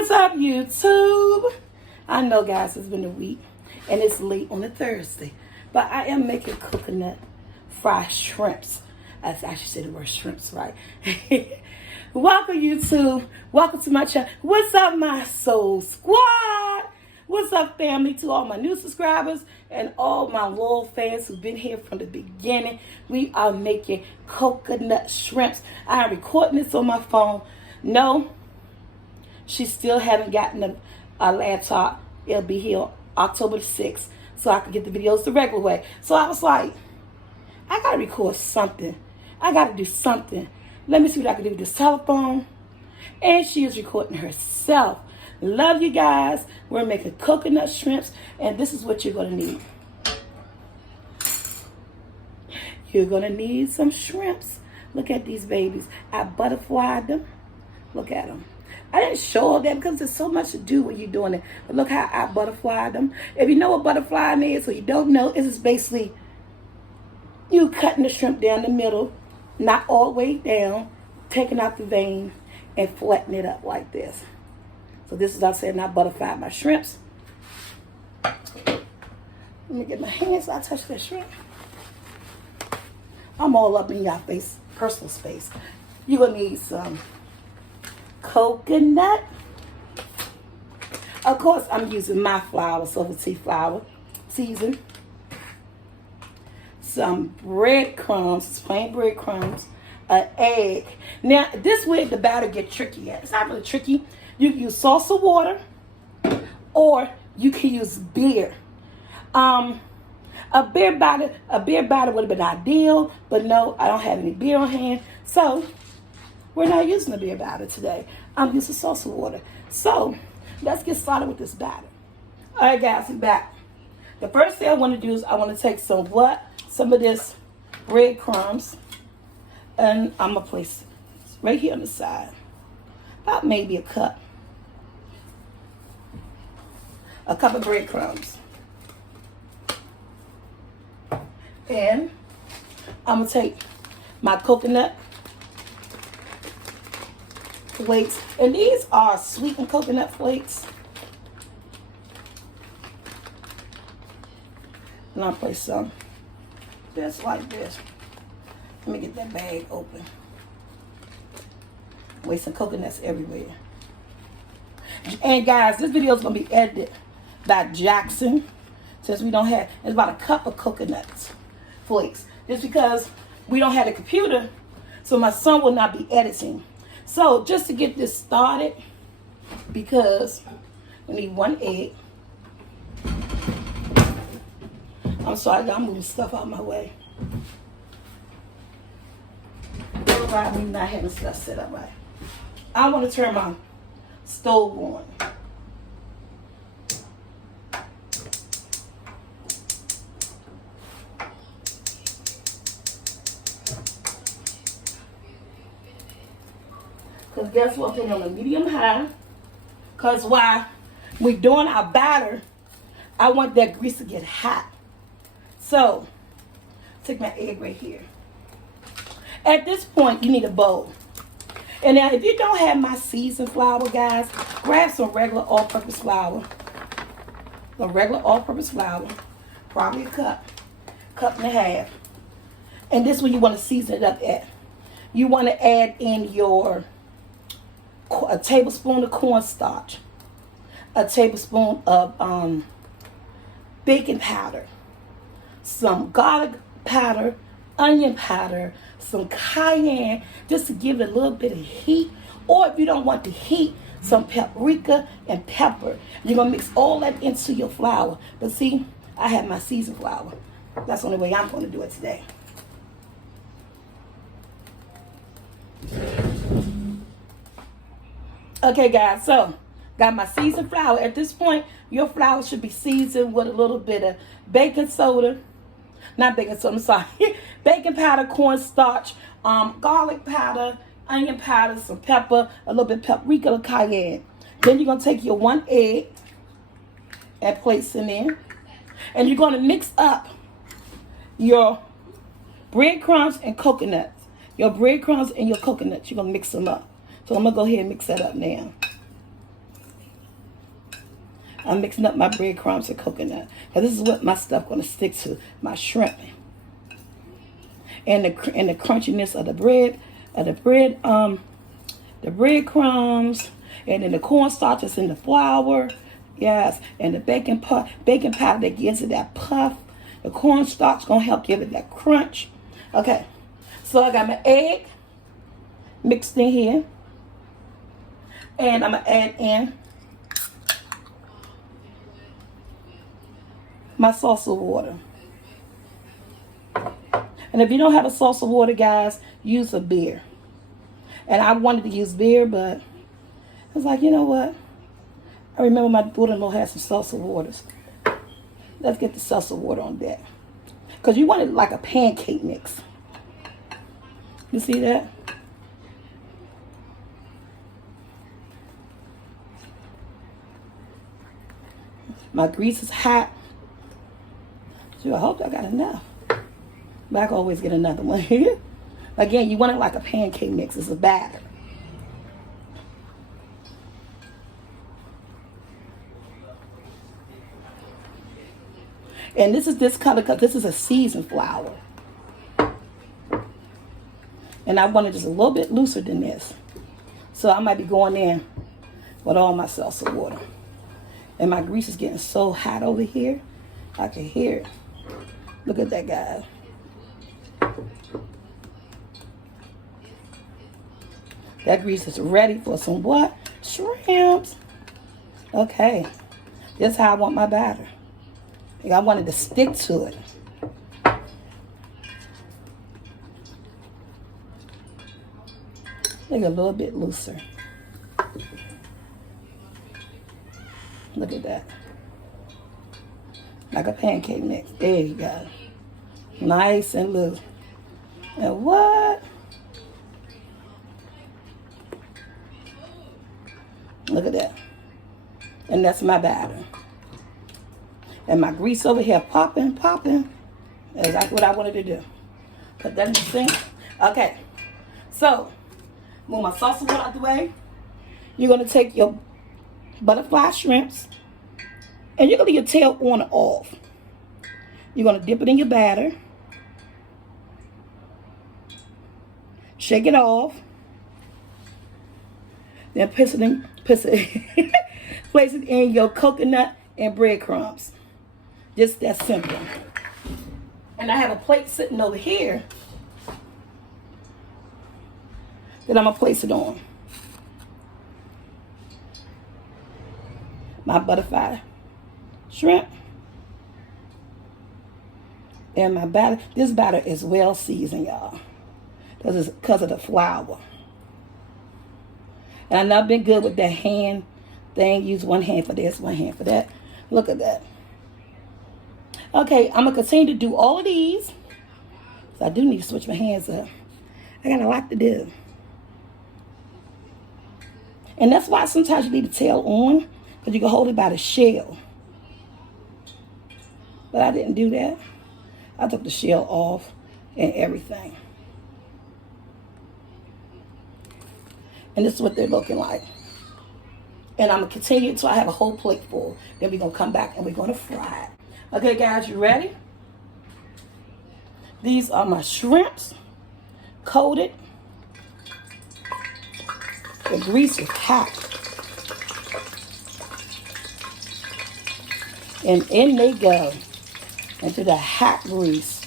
What's up, YouTube? I know, guys, it's been a week and it's late on a Thursday, but I am making coconut fried shrimps. I actually said the word shrimps right. Welcome, YouTube. Welcome to my channel. What's up, my soul squad? What's up, family? To all my new subscribers and all my loyal fans who've been here from the beginning. We are making coconut shrimps. I am recording this on my phone. No, she still haven't gotten a laptop. It'll be here October the 6th, so I can get the videos the regular way. So I was like, I gotta record something. I gotta do something. Let me see what I can do with this telephone. And she is recording herself. Love you guys. We're making coconut shrimps, and this is what you're gonna need. You're gonna need some shrimps. Look at these babies. I butterflied them. Look at them. I didn't show all that because there's so much to do when you're doing it. But look how I butterflied them. If you know what butterflying is, or you don't know, it is basically you cutting the shrimp down the middle, not all the way down, taking out the vein, and flattening it up like this. So this is what I said, and I butterflied my shrimps. Let me get my hands so I touch that shrimp. I'm all up in your face, personal space. You're going to need some coconut. Of course, I'm using my flour, silver tea flour, seasoned. Some breadcrumbs, plain breadcrumbs, an egg. Now, this way the batter get tricky at. It's not really tricky. You can use salsa water, or you can use beer. A beer batter would have been ideal, but no, I don't have any beer on hand, so we're not using the beer batter today. I'm using salsa water. So let's get started with this batter. All right, guys, I'm back. The first thing I want to do is I want to take some of this breadcrumbs, and I'm gonna place it right here on the side, about maybe a cup of breadcrumbs. And I'm gonna take my coconut flakes, and these are sweetened coconut flakes, and I'll place some just like this. Let me get that bag open. Wasting coconuts everywhere. And guys, this video is gonna be edited by Jackson, since we don't have, it's about a cup of coconuts flakes, just because we don't have a computer, so my son will not be editing. So just to get this started, because we need one egg. I'm sorry, I'm moving stuff out of my way. Right, me not having stuff set up right. I want to turn my stove on. Because guess what? Put it on a medium high. Because while we're doing our batter, I want that grease to get hot. So, take my egg right here. At this point, you need a bowl. And now, if you don't have my seasoned flour, guys, grab some regular all-purpose flour. A regular all-purpose flour, probably a cup and a half. And this is what you want to season it up at. You want to add in a tablespoon of cornstarch, a tablespoon of baking powder, some garlic powder, onion powder, some cayenne, just to give it a little bit of heat. Or if you don't want the heat, some paprika and pepper. You're going to mix all that into your flour. But see, I have my seasoned flour. That's the only way I'm going to do it today. Okay, guys, so got my seasoned flour. At this point, your flour should be seasoned with a little bit of baking soda. Not baking soda, I'm sorry. Baking powder, cornstarch, garlic powder, onion powder, some pepper, a little bit of paprika or cayenne. Then you're going to take your one egg and place it in. And you're going to mix up your breadcrumbs and coconuts. Your breadcrumbs and your coconuts, you're going to mix them up. So I'm going to go ahead and mix that up now. I'm mixing up my breadcrumbs and coconut. Because this is what my stuff going to stick to. My shrimp. And the crunchiness of the breadcrumbs. And then the cornstarch is in the flour. Yes. And the baking powder that gives it that puff. The cornstarch going to help give it that crunch. Okay. So I got my egg mixed in here. And I'm going to add in my salsa water. And if you don't have a salsa water, guys, use a beer. And I wanted to use beer, but I was like, you know what? I remember my daughter-in-law had some salsa waters. Let's get the salsa water on that. Because you want it like a pancake mix. You see that? My grease is hot. So I hope I got enough. But I can always get another one. Again, you want it like a pancake mix. It's a batter. And this is this color because this is a seasoned flour. And I want it just a little bit looser than this. So I might be going in with all my salsa water. And my grease is getting so hot over here. I can hear it. Look at that, guys. That grease is ready for some what? Shrimps. Okay. This is how I want my batter. I wanted to stick to it. Make it a little bit looser. Look at that. Like a pancake mix. There you go. Nice and loose. And what? Look at that. And that's my batter. And my grease over here popping. That's exactly what I wanted to do. Put that in the sink. Okay. So, move my salsa water out the way. You're going to take your butterfly shrimps. And you're going to leave your tail on and off. You're going to dip it in your batter. Shake it off. Then place it in your coconut and breadcrumbs. Just that simple. And I have a plate sitting over here that I'm going to place it on. My butterfly shrimp. And my batter. This batter is well seasoned, y'all. Because of the flour. And I've not been good with that hand thing. Use one hand for this, one hand for that. Look at that. Okay, I'm going to continue to do all of these. So I do need to switch my hands up. I got a lot to do. And that's why sometimes you leave the tail on. Because you can hold it by the shell. But I didn't do that. I took the shell off and everything. And this is what they're looking like. And I'm going to continue until I have a whole plate full. Then we're going to come back and we're going to fry it. Okay, guys, you ready? These are my shrimps, coated. The grease is hot. And in they go into the hot grease.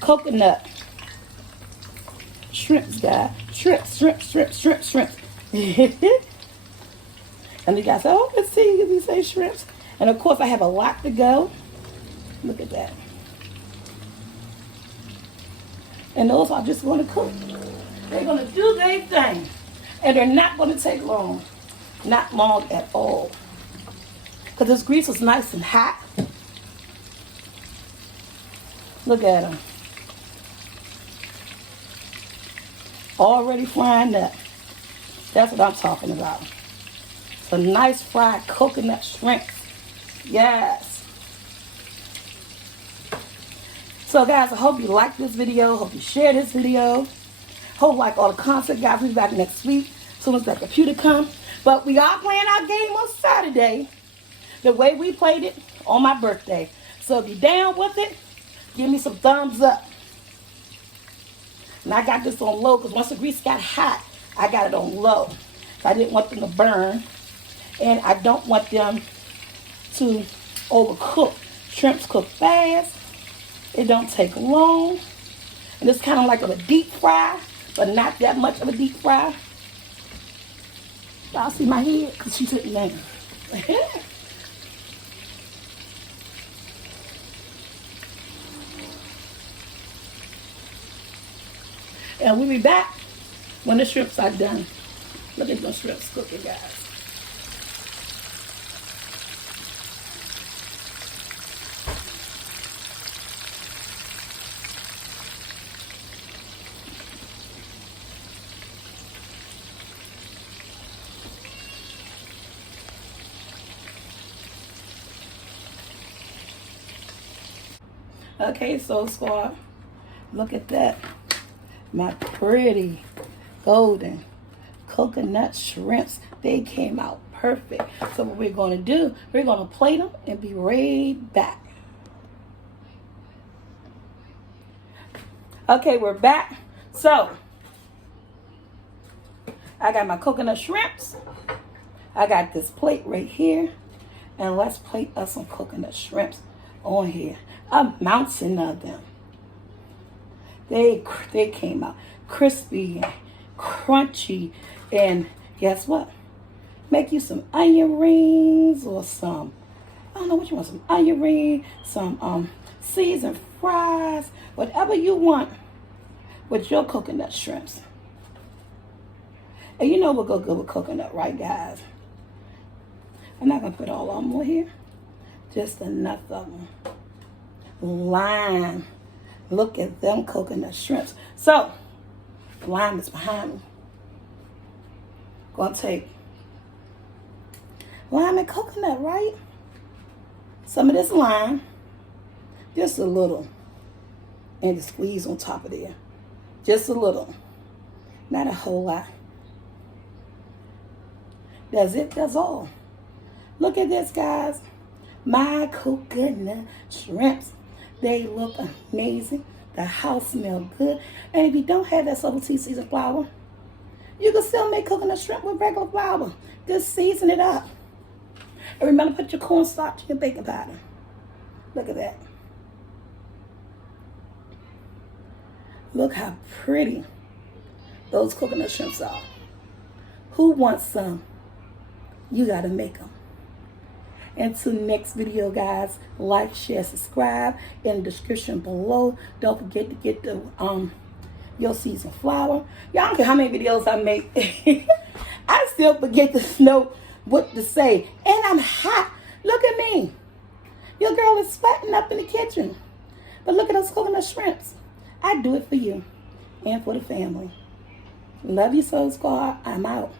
Coconut. Shrimps, guys. Shrimps. And the guy said, oh, let's see if we say shrimps. And of course, I have a lot to go. Look at that. And those are just going to cook. They're going to do their thing. And they're not going to take long. Not long at all. Because this grease is nice and hot. Look at them. Already frying up. That's what I'm talking about. It's a nice fried coconut shrimp. Yes. So guys, I hope you like this video. Hope you share this video. Hope you like all the content, guys. We'll be back next week as soon as that computer comes. But we are playing our game on Saturday. the way we played it on my birthday. So if you're down with it, give me some thumbs up. And I got this on low because once the grease got hot, I got it on low. So I didn't want them to burn. And I don't want them to overcook. Shrimps cook fast. It don't take long. And it's kind of like a deep fry, but not that much of a deep fry. Y'all see my head? Because she's sitting there. And we'll be back when the shrimps are done. Look at those shrimps cooking, guys. Okay, so squad, look at that. My pretty golden coconut shrimps. They came out perfect. So what we're going to do, we're going to plate them and be right back. Okay, we're back. So I got my coconut shrimps. I got this plate right here. And let's plate us some coconut shrimps on here. A mountain of them. They came out crispy and crunchy. And guess what? Make you some onion rings or some, I don't know what you want, some onion rings, some seasoned fries, whatever you want with your coconut shrimps. And you know what go good with coconut, right, guys? I'm not going to put all of them on here. Just enough of them. Lime. Look at them coconut shrimps. So, lime is behind me. Gonna take lime and coconut, right? Some of this lime, just a little, and the squeeze on top of there. Just a little, not a whole lot. That's it, that's all. Look at this, guys. My coconut shrimps. They look amazing. The house smells good. And if you don't have that subtlety seasoned flour, you can still make coconut shrimp with regular flour. Just season it up. And remember, put your cornstarch in your baking powder. Look at that. Look how pretty those coconut shrimps are. Who wants some? You got to make them. Until next video, guys, like, share, subscribe. In the description below, don't forget to get the your seasoned flour. Y'all don't care how many videos I make. I still forget to know what to say. And I'm hot. Look at me. Your girl is sweating up in the kitchen. But look at those coconut shrimps. I do it for you and for the family. Love you, Soul Squad. I'm out.